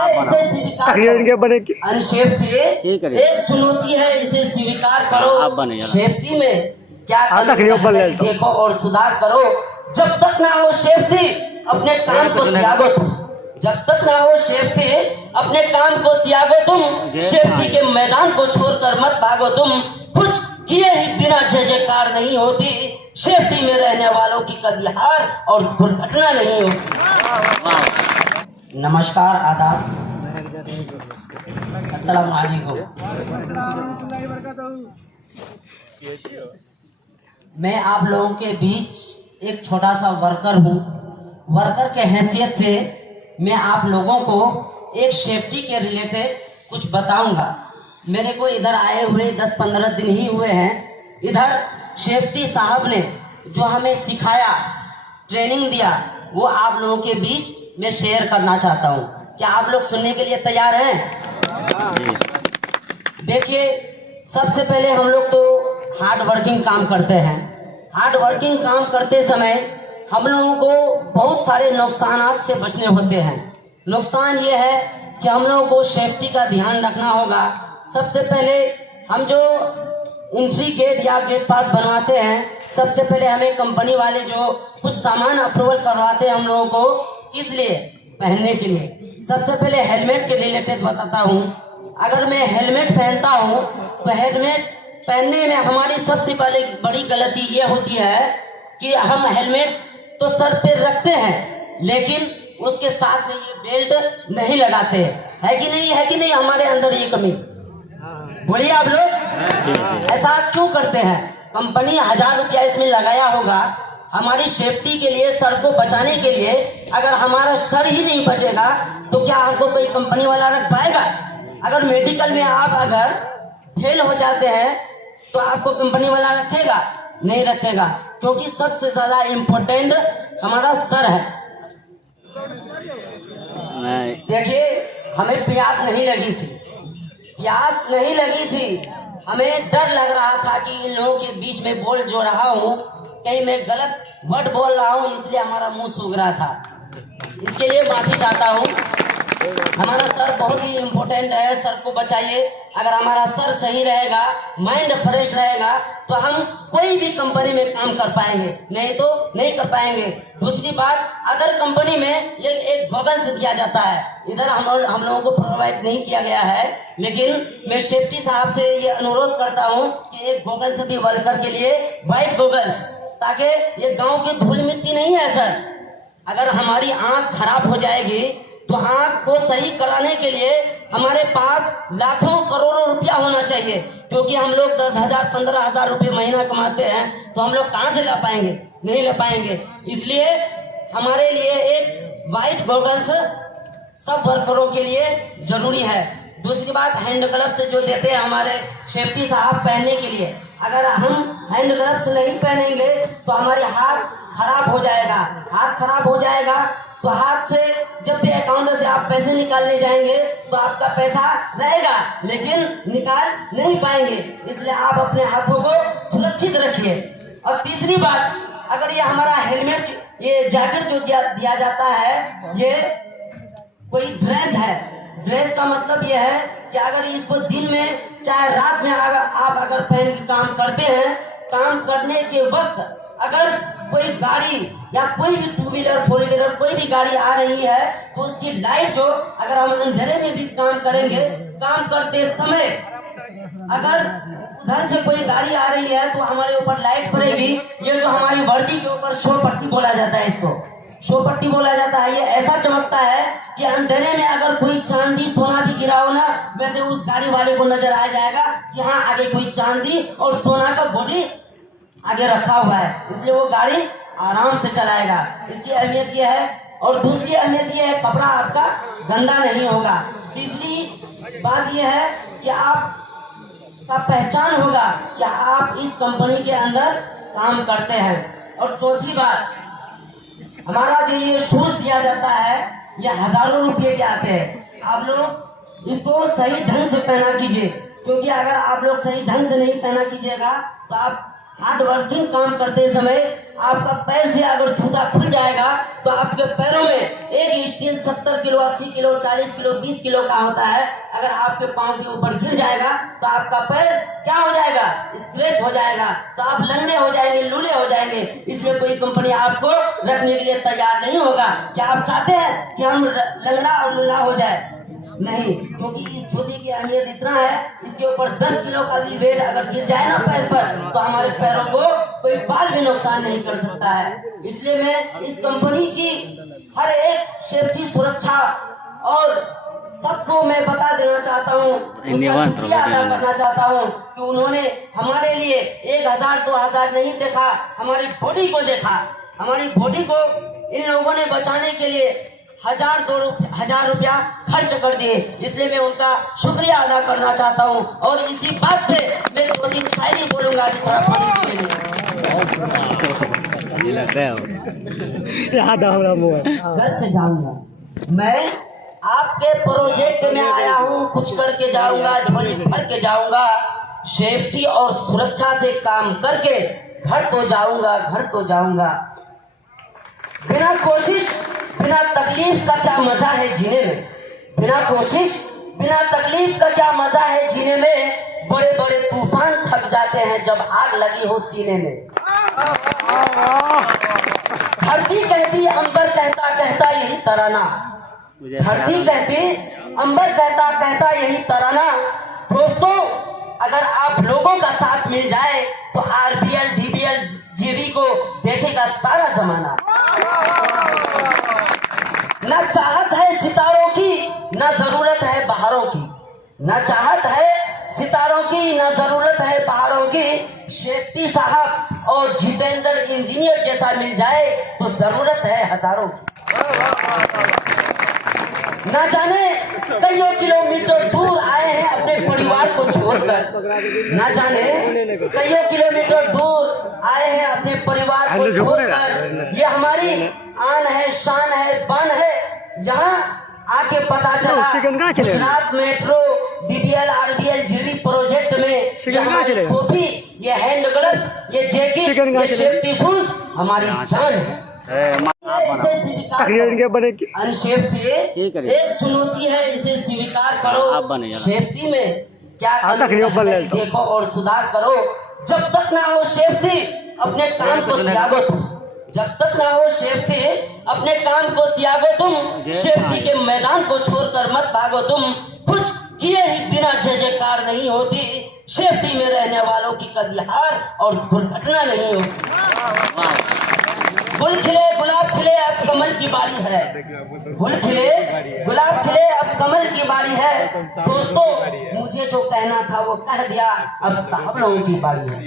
इसे स्वीकार अनसेफ्टी एक चुनौती है, इसे स्वीकार करो। सेफ्टी में क्या कमी देखो और सुधार करो। जब तक ना हो सेफ्टी अपने काम को त्यागो तुम, जब तक ना हो सेफ्टी अपने काम को त्यागो तुम, सेफ्टी के मैदान को छोड़कर मत भागो तुम। कुछ किए ही बिना जय जयकार नहीं होती, सेफ्टी में रहने वालों की कभी हार और दुर्घटना नहीं होती। नमस्कार, आदाब, अस्सलाम वालेकुम। मैं आप लोगों के बीच एक छोटा सा वर्कर हूँ। वर्कर के हैसियत से मैं आप लोगों को एक सेफ्टी के रिलेटेड कुछ बताऊंगा। मेरे को इधर आए हुए 10-15 दिन ही हुए हैं। इधर सेफ्टी साहब ने जो हमें सिखाया, ट्रेनिंग दिया, वो आप लोगों के बीच में शेयर करना चाहता हूँ। क्या आप लोग सुनने के लिए तैयार हैं? देखिए, सबसे पहले हम लोग तो हार्ड वर्किंग काम करते हैं। हार्ड वर्किंग काम करते समय हम लोगों को बहुत सारे नुकसानात से बचने होते हैं। नुकसान ये है कि हम लोगों को सेफ्टी का ध्यान रखना होगा। सबसे पहले हम जो एंट्री गेट या गेट पास बनवाते हैं, सबसे पहले हमें कंपनी वाले जो कुछ सामान अप्रूवल करवाते हैं हम लोगों को, किस लिए? पहनने के लिए। सबसे पहले हेलमेट के रिलेटेड बताता हूँ। अगर मैं हेलमेट पहनता हूँ तो हेलमेट पहनने में हमारी सबसे पहले बड़ी गलती ये होती है कि हम हेलमेट तो सर पे रखते हैं, लेकिन उसके साथ में ये बेल्ट नहीं लगाते। है कि नहीं? है कि नहीं? हमारे अंदर ये कमी, बोलिए आप लोग, ऐसा क्यों करते हैं? कंपनी 1000 रुपया इसमें लगाया होगा हमारी सेफ्टी के लिए, सर को बचाने के लिए। अगर हमारा सर ही नहीं बचेगा तो क्या हमको कोई कंपनी वाला रख पाएगा? अगर मेडिकल में आप अगर फेल हो जाते हैं तो आपको कंपनी वाला रखेगा? नहीं रखेगा, क्योंकि सबसे ज्यादा इम्पोर्टेंट हमारा सर है। देखिए, हमें प्यास नहीं लगी थी, प्यास नहीं लगी थी। हमें डर लग रहा था कि इन लोगों के बीच में बोल जो रहा हूँ कहीं मैं गलत वर्ड बोल रहा हूँ, इसलिए हमारा मुंह सूख रहा था। इसके लिए माफी चाहता हूँ। हमारा सर बहुत ही इम्पोर्टेंट है, सर को बचाइए। अगर हमारा सर सही रहेगा, माइंड फ्रेश रहेगा, तो हम कोई भी कंपनी में काम कर पाएंगे, नहीं तो नहीं कर पाएंगे। दूसरी बात, अदर कंपनी में ये एक गॉगल्स दिया जाता है, इधर हम लोगों को प्रोवाइड नहीं किया गया है। लेकिन मैं सेफ्टी साहब से ये अनुरोध करता हूँ कि एक गॉगल्स भी वर्कर के लिए, व्हाइट गॉगल्स, ताकि ये गाँव की धूल मिट्टी नहीं है सर। अगर हमारी आँख खराब हो जाएगी तो आँख को सही कराने के लिए हमारे पास लाखों करोड़ों रुपया होना चाहिए, क्योंकि हम लोग 10,000 15,000 रुपये महीना कमाते हैं, तो हम लोग कहाँ से ला पाएंगे? नहीं ला पाएंगे। इसलिए हमारे लिए एक वाइट गॉगल्स सब वर्करों के लिए जरूरी है। दूसरी बात, हैंड ग्लव्स जो देते हैं हमारे सेफ्टी साहब पहनने के लिए, अगर हम हैंड ग्लव्स नहीं पहनेंगे तो हमारे हाथ खराब हो जाएगा। हाथ खराब हो जाएगा तो हाथ से जब भी अकाउंट से आप पैसे निकालने जाएंगे तो आपका पैसा रहेगा, लेकिन निकाल नहीं पाएंगे। इसलिए आप अपने हाथों को सुरक्षित रखिए। और तीसरी बात, अगर ये हमारा हेलमेट, ये जैकेट जो दिया जाता है, ये कोई ड्रेस है। ड्रेस का मतलब ये है कि अगर इसको दिन में चाहे रात में अगर पहन के काम करते हैं, काम करने के वक्त अगर कोई गाड़ी या कोई भी 2 व्हीलर 4 व्हीलर कोई भी गाड़ी आ रही है तो उसकी लाइट जो, अगर हम अंधेरे में भी काम करेंगे, काम करते समय अगर उधर से कोई गाड़ी आ रही है तो हमारे ऊपर लाइट पड़ेगी। ये जो हमारी वर्दी के ऊपर शो पट्टी बोला जाता है, इसको शो पट्टी बोला जाता है। ये ऐसा चमकता है कि अंधेरे में अगर कोई चांदी सोना भी गिरा हो ना, वैसे उस गाड़ी वाले को नजर आ जाएगा कि हाँ आगे कोई चांदी और सोना का बॉडी आगे रखा हुआ है, इसलिए वो गाड़ी आराम से चलाएगा। इसकी अहमियत यह है। और दूसरी अहमियत यह है, कपड़ा आपका गंदा नहीं होगा। तीसरी बात यह है कि आपका पहचान होगा कि आप इस कंपनी के अंदर काम करते हैं। और चौथी बात, हमारा जो ये शूज दिया जाता है, ये हजारों रुपये के आते हैं। आप लोग इसको सही ढंग से पहना कीजिए, क्योंकि अगर आप लोग सही ढंग से नहीं पहना कीजिएगा तो आप हार्ड वर्किंग काम करते समय आपका पैर से अगर जूता खुल जाएगा तो आपके पैरों में एक steel 70 kilo 80 kilo 40 kilo 20 kilo का होता है, अगर आपके पांव के ऊपर गिर जाएगा तो आपका पैर क्या हो जाएगा, स्क्रैच हो जाएगा, तो आप लंगड़े हो जाएंगे, लूले हो जाएंगे। इसलिए कोई कंपनी आपको रखने के लिए तैयार नहीं होगा। क्या आप चाहते हैं कि हम लंगड़ा और लूला हो जाए? नहीं, क्योंकि इस जूते की अहमियत इतना है, इसके ऊपर 10 किलो का भी वेट अगर गिर जाए ना पैर पर तो हमारे पैरों को कोई बाल भी नुकसान नहीं कर सकता है। इसलिए मैं इस कंपनी की हर एक सेफ्टी सुरक्षा और सबको मैं बता देना चाहता हूँ, उसका शुक्रिया अदा करना चाहता हूँ कि उन्होंने हमारे लिए 1000 2000 नहीं देखा, हमारी बॉडी को देखा। हमारी बॉडी को इन लोगों ने बचाने के लिए 1000 रुपया खर्च कर दिए, इसलिए मैं उनका शुक्रिया अदा करना चाहता हूँ। और इसी बात पे मैं 2-3 शायरी बोलूंगा कि थोड़ा पानी पी घर पे जाऊंगा मैं, आपके प्रोजेक्ट में आया हूँ, कुछ करके जाऊंगा, झोली भर के जाऊंगा, सेफ्टी और सुरक्षा से काम करके घर तो जाऊंगा, घर तो जाऊंगा। बिना कोशिश बिना तकलीफ का क्या मजा है जीने में, बिना कोशिश बिना तकलीफ का क्या मजा है जीने में। बड़े बड़े तूफान थक जाते हैं जब आग लगी हो सीने में। धरती कहती अंबर कहता कहता यही तराना, धरती कहती अंबर कहता कहता यही तराना। दोस्तों, अगर आप लोगों का साथ मिल जाए तो RBL DBL JB को देखेगा सारा जमाना। न चाहत है सितारों की न जरूरत है बहारों की, न चाहत है सितारों की न जरूरत है बहारों की। शेट्टी साहब और जितेंद्र इंजीनियर जैसा मिल जाए तो जरूरत है हजारों की। न जाने कईयों किलोमीटर दूर आए हैं अपने परिवार को छोड़कर, न जाने कईयों किलोमीटर दूर आए हैं अपने परिवार को छोड़कर। ये हमारी आन है, शान है, बान है। यहाँ आके पता चला Gujarat metro DBL RBL JB project में टोपी, ये हैंड ग्लव्स, ये जैकेट, ये सेफ्टी शूज हमारी जान है। अनसेफ्टी एक चुनौती है, इसे स्वीकार करो। सेफ्टी में क्या देखो और सुधार करो। जब तक ना हो सेफ्टी अपने काम को त्यागो तुम, जब तक ना हो सेफ्टी अपने काम को त्यागो तुम। सेफ्टी के मैदान को छोड़कर मत भागो तुम। कुछ किए ही बिना जय जयकार नहीं होती, सेफ्टी में रहने वालों की कभी हार और दुर्घटना नहीं होती। फूल खिले गुलाब खिले अब कमल की बारी है, फूल खिले गुलाब खिले अब कमल की बारी है। दोस्तों, मुझे जो कहना था वो कह दिया, अब साहब लोगों की बारी है।